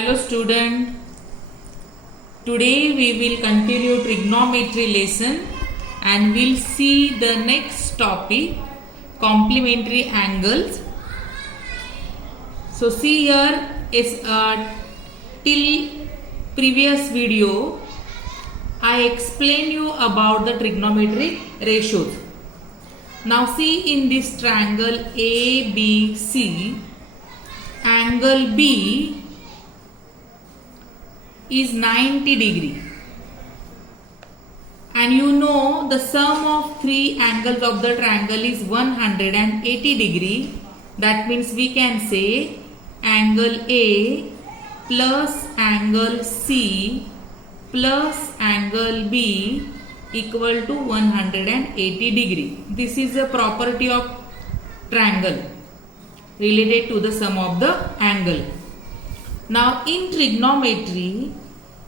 Hello student, today we will continue trigonometry lesson and we'll see the next topic, complementary angles. So see here is till previous video I explained you about the trigonometric ratios. Now see in this triangle ABC, angle B is 90 degree, and you know the sum of three angles of the triangle is 180 degree. That means we can say angle A plus angle C plus angle B equal to 180 degree. This is a property of triangle related to the sum of the angle. Now in trigonometry,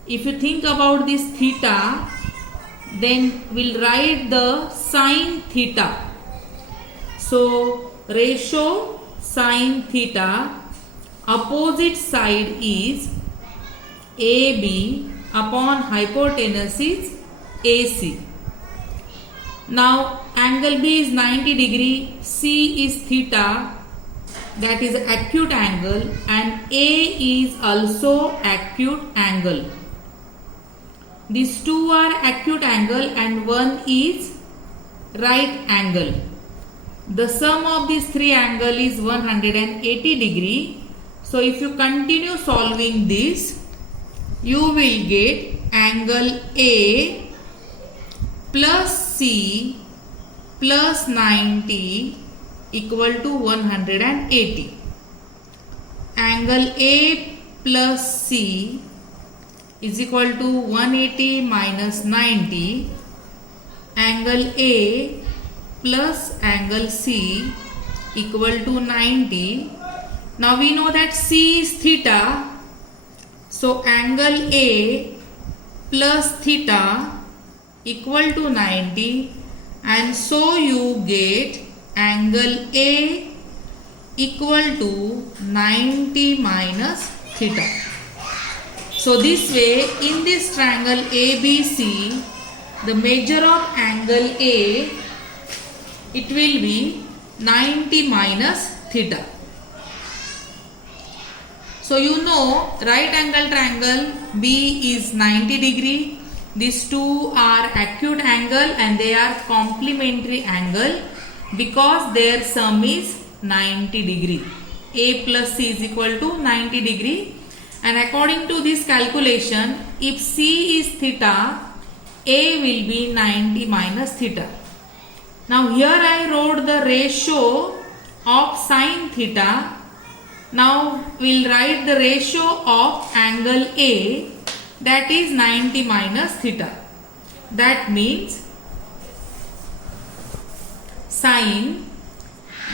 if you think about this theta, then we'll write the sine theta. So ratio sine theta, opposite side is AB upon hypotenuse is AC. Now angle B is 90 degree, C is theta, that is acute angle, and A is also acute angle. These two are acute angle and one is right angle. The sum of these three angle is 180 degree. So if you continue solving this, you will get angle A plus C plus 90 equal to 180. Angle A plus C is equal to 180 minus 90. Angle A plus angle C equal to 90. Now we know that C is theta. So angle A plus theta equal to 90, and so you get angle A equal to 90 minus theta. So this way, in this triangle ABC, the measure of angle A, it will be 90 minus theta. So you know right angle triangle B is 90 degree. These two are acute angle and they are complementary angle because their sum is 90 degree. A plus C is equal to 90 degree, and according to this calculation, if C is theta, A will be 90 minus theta. Now here I wrote the ratio of sine theta. Now we'll write the ratio of angle A, that is 90 minus theta. That means sine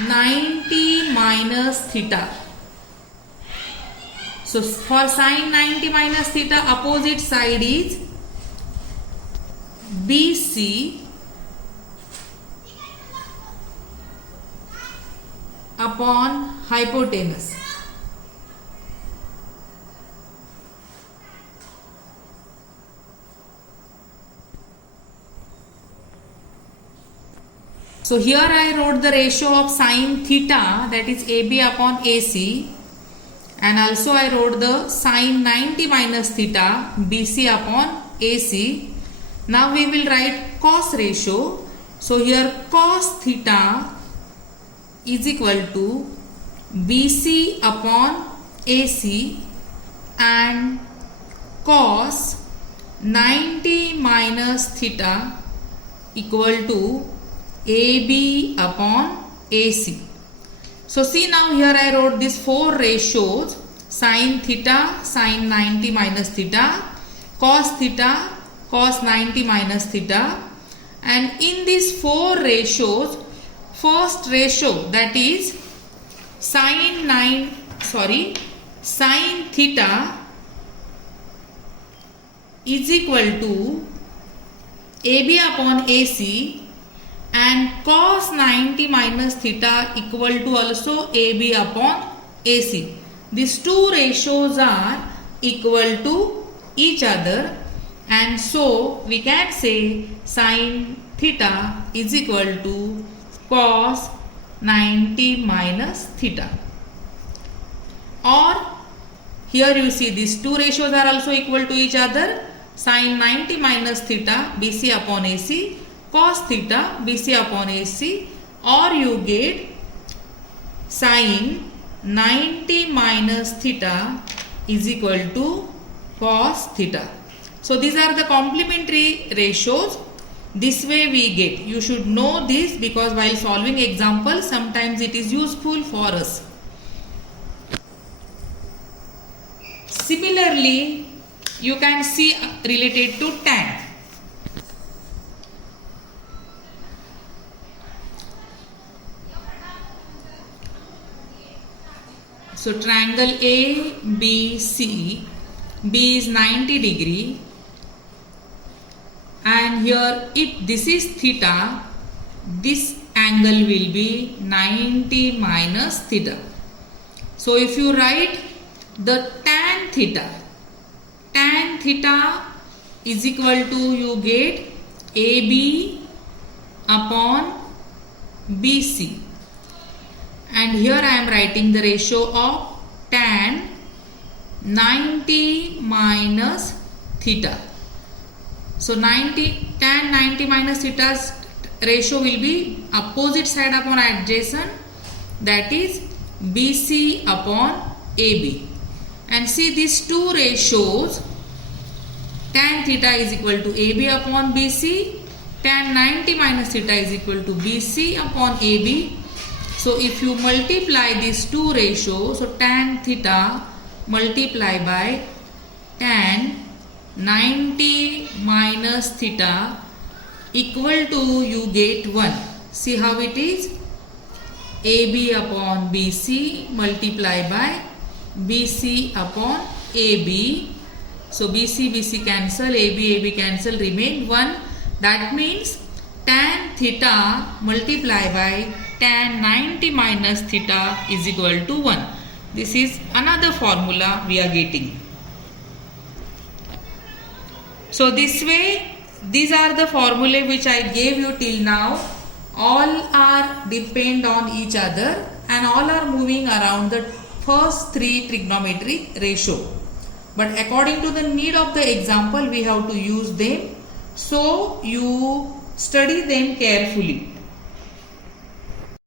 90 minus theta. So for sine 90 minus theta, opposite side is BC upon hypotenuse. So here I wrote the ratio of sine theta, that is AB upon AC, and also I wrote the sine 90 minus theta, BC upon AC. Now we will write cos ratio. So here cos theta is equal to BC upon AC, and cos 90 minus theta equal to AB upon AC. So see, now here I wrote these four ratios: sine theta, sine 90 minus theta, cos 90 minus theta, and in these four ratios, first ratio, that is sine theta is equal to AB upon AC, and cos 90 minus theta equal to also AB upon AC. These two ratios are equal to each other, and so we can say sin theta is equal to cos 90 minus theta. Or here you see these two ratios are also equal to each other. Sin 90 minus theta BC upon AC, cos theta BC upon AC, or you get sin 90 minus theta is equal to cos theta. So these are the complementary ratios. This way we get. You should know this because while solving examples sometimes it is useful for us. Similarly, you can see related to tan. So triangle ABC, B is 90 degree, and here if this is theta, this angle will be 90 minus theta. So if you write the tan theta is equal to, you get AB upon BC, and here I am writing the ratio of tan 90 minus theta. So tan 90 minus theta's ratio will be opposite side upon adjacent, that is BC upon AB. And see these two ratios, tan theta is equal to AB upon BC, tan 90 minus theta is equal to BC upon AB. So if you multiply these two ratios, so tan theta multiply by tan 90 minus theta equal to, you get 1. See how it is? AB upon BC multiply by BC upon AB. So BC cancel, AB cancel, remain 1. That means tan theta multiply by tan 90 minus theta is equal to 1. This is another formula we are getting. So this way, these are the formulae which I gave you till now. All are depend on each other and all are moving around the first three trigonometric ratio. But according to the need of the example, we have to use them. So you study them carefully.